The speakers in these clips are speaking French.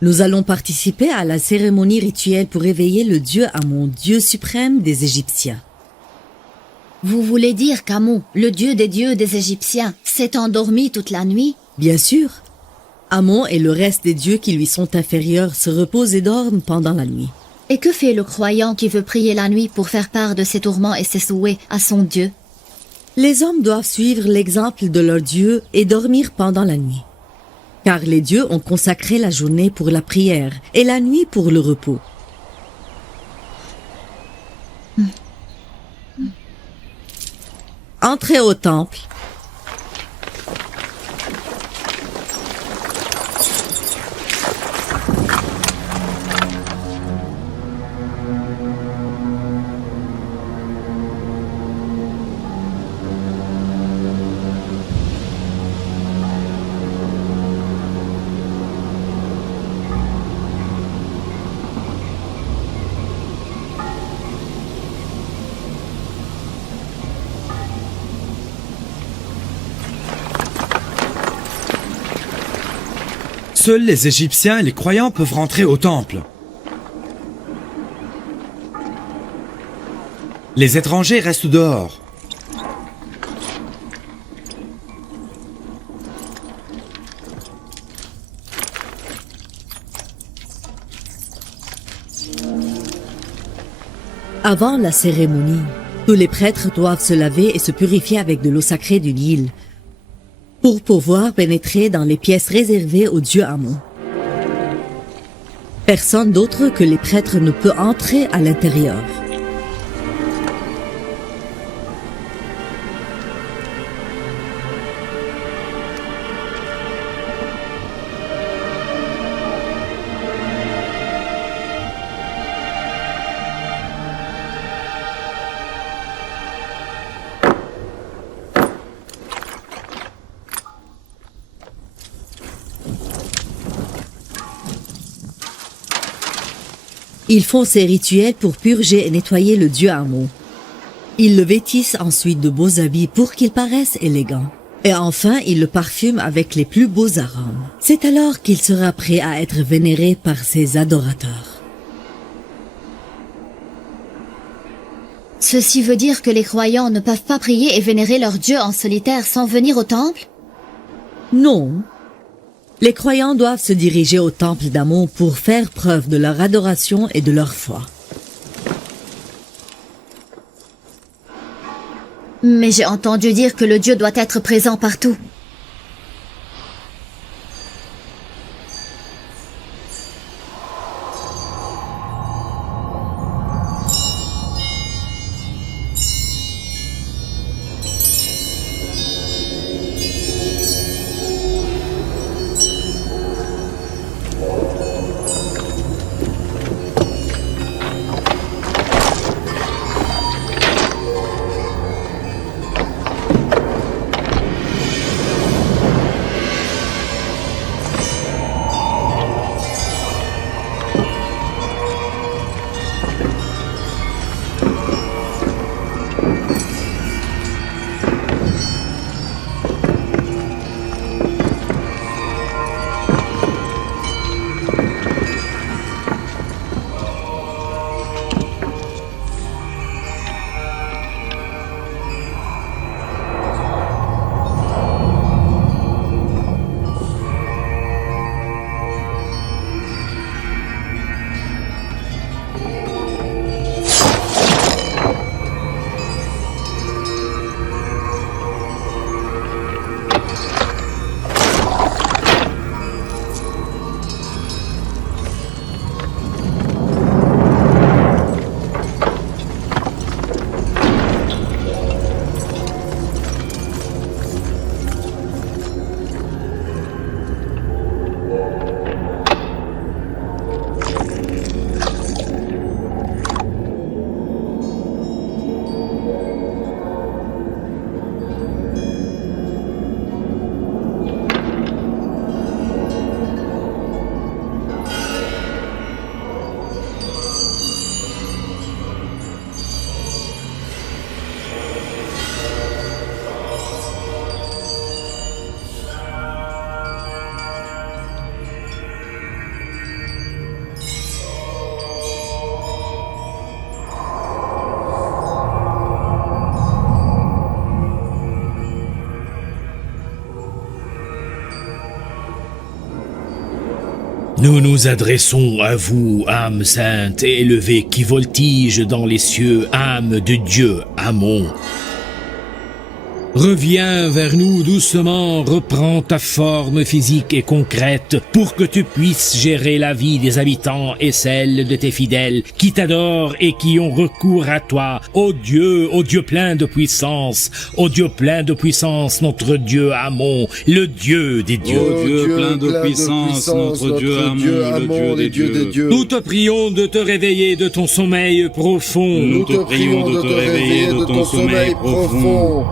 Nous allons participer à la cérémonie rituelle pour éveiller le dieu Amon, dieu suprême des Égyptiens. Vous voulez dire qu'Amon, le dieu des dieux des Égyptiens, s'est endormi toute la nuit? Bien sûr. Amon et le reste des dieux qui lui sont inférieurs se reposent et dorment pendant la nuit. Et que fait le croyant qui veut prier la nuit pour faire part de ses tourments et ses souhaits à son Dieu? Les hommes doivent suivre l'exemple de leur Dieu et dormir pendant la nuit. Car les dieux ont consacré la journée pour la prière et la nuit pour le repos. Entrez au temple. Seuls les Égyptiens et les croyants peuvent rentrer au temple. Les étrangers restent dehors. Avant la cérémonie, tous les prêtres doivent se laver et se purifier avec de l'eau sacrée du Nil pour pouvoir pénétrer dans les pièces réservées au dieu Amon. Personne d'autre que les prêtres ne peut entrer à l'intérieur. Ils font ces rituels pour purger et nettoyer le dieu Amon. Ils le vêtissent ensuite de beaux habits pour qu'il paraisse élégant. Et enfin, ils le parfument avec les plus beaux arômes. C'est alors qu'il sera prêt à être vénéré par ses adorateurs. Ceci veut dire que les croyants ne peuvent pas prier et vénérer leur Dieu en solitaire sans venir au temple? Non. Les croyants doivent se diriger au temple d'Amon pour faire preuve de leur adoration et de leur foi. Mais j'ai entendu dire que le Dieu doit être présent partout. Nous nous adressons à vous, âme sainte et élevée qui voltige dans les cieux, âme de Dieu, Amon. Reviens vers nous doucement, reprends ta forme physique et concrète pour que tu puisses gérer la vie des habitants et celle de tes fidèles qui t'adorent et qui ont recours à toi, ô Dieu plein de puissance, ô Dieu plein de puissance, notre Dieu Amon, le Dieu des dieux. Ô Dieu plein de puissance, notre Dieu Amon, le Dieu des dieux. Nous te prions de te réveiller de ton sommeil profond. Nous te prions de te réveiller de ton sommeil profond.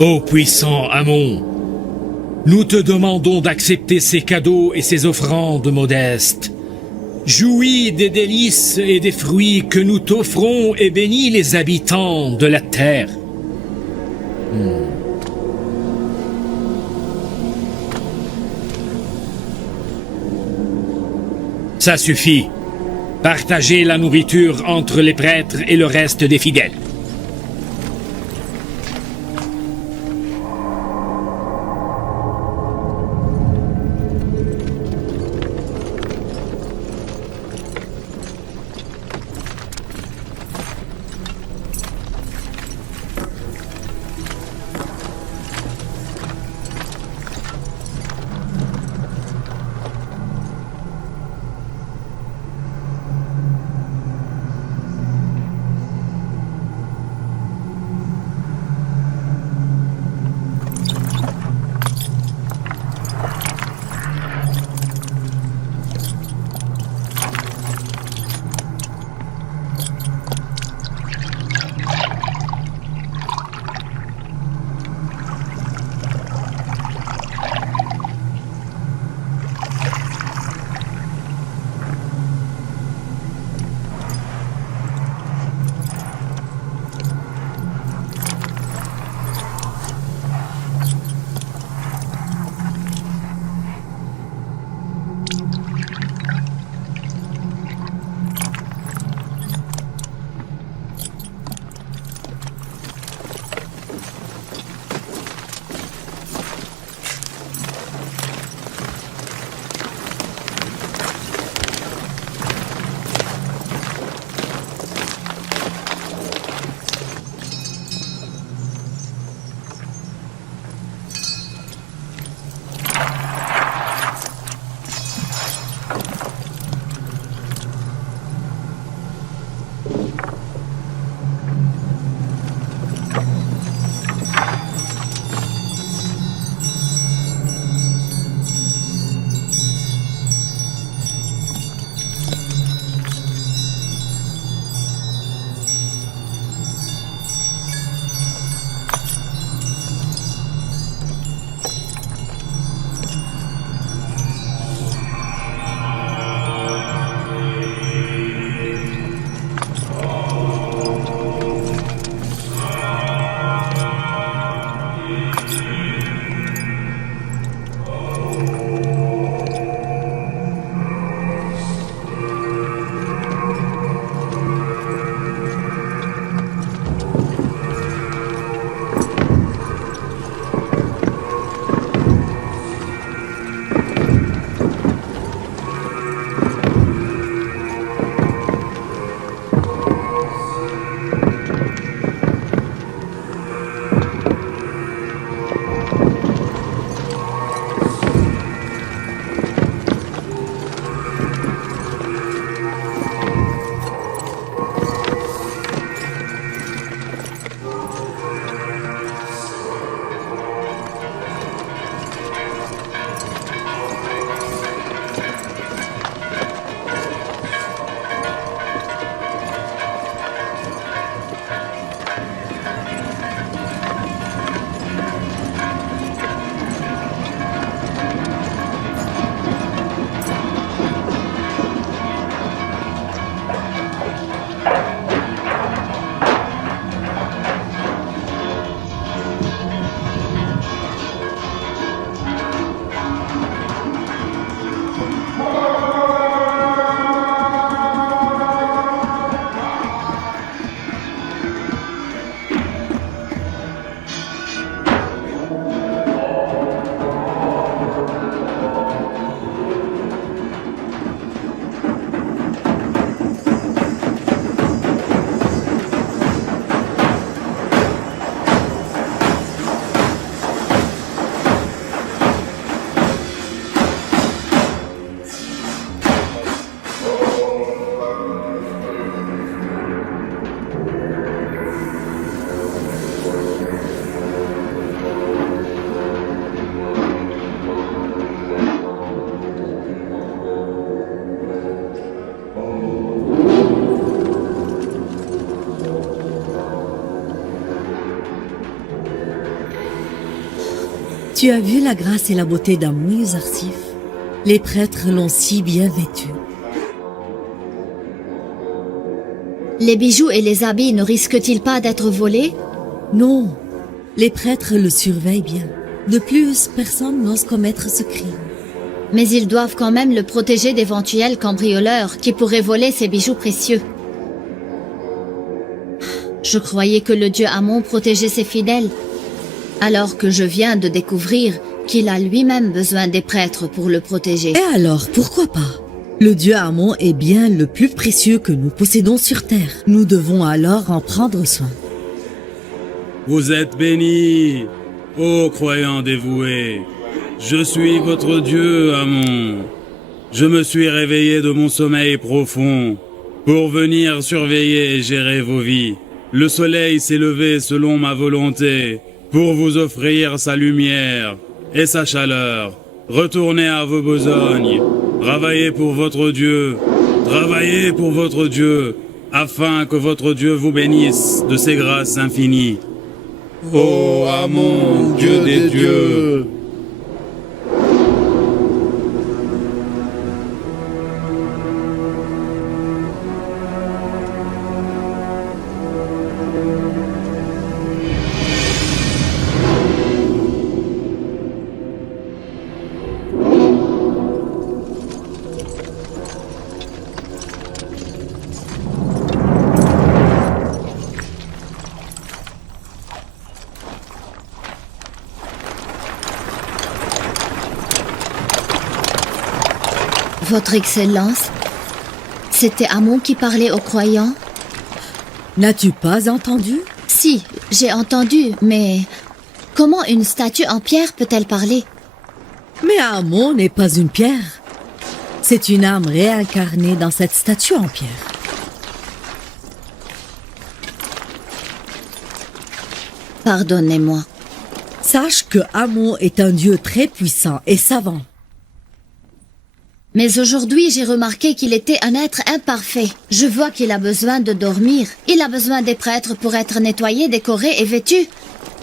Ô puissant Amon, nous te demandons d'accepter ces cadeaux et ces offrandes modestes. Jouis des délices et des fruits que nous t'offrons et bénis les habitants de la terre. Ça suffit. Partagez la nourriture entre les prêtres et le reste des fidèles. Tu as vu la grâce et la beauté d'Amon, Yuzarsif? Les prêtres l'ont si bien vêtu. Les bijoux et les habits ne risquent-ils pas d'être volés? Non, les prêtres le surveillent bien. De plus, personne n'ose commettre ce crime. Mais ils doivent quand même le protéger d'éventuels cambrioleurs qui pourraient voler ses bijoux précieux. Je croyais que le dieu Amon protégeait ses fidèles, alors que je viens de découvrir qu'il a lui-même besoin des prêtres pour le protéger. Et alors, pourquoi pas? Le dieu Amon est bien le plus précieux que nous possédons sur terre. Nous devons alors en prendre soin. Vous êtes bénis, ô croyants dévoués. Je suis votre Dieu, Amon. Je me suis réveillé de mon sommeil profond pour venir surveiller et gérer vos vies. Le soleil s'est levé selon ma volonté pour vous offrir sa lumière et sa chaleur. Retournez à vos besognes, travaillez pour votre Dieu, afin que votre Dieu vous bénisse de ses grâces infinies. Ô Amon, Dieu des dieux! Votre Excellence, c'était Amon qui parlait aux croyants? N'as-tu pas entendu? Si, j'ai entendu, mais comment une statue en pierre peut-elle parler? Mais Amon n'est pas une pierre. C'est une âme réincarnée dans cette statue en pierre. Pardonnez-moi. Sache que Amon est un dieu très puissant et savant. Mais aujourd'hui, j'ai remarqué qu'il était un être imparfait. Je vois qu'il a besoin de dormir. Il a besoin des prêtres pour être nettoyé, décoré et vêtu.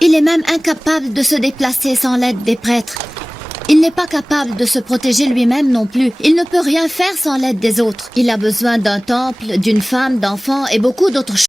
Il est même incapable de se déplacer sans l'aide des prêtres. Il n'est pas capable de se protéger lui-même non plus. Il ne peut rien faire sans l'aide des autres. Il a besoin d'un temple, d'une femme, d'enfants et beaucoup d'autres choses.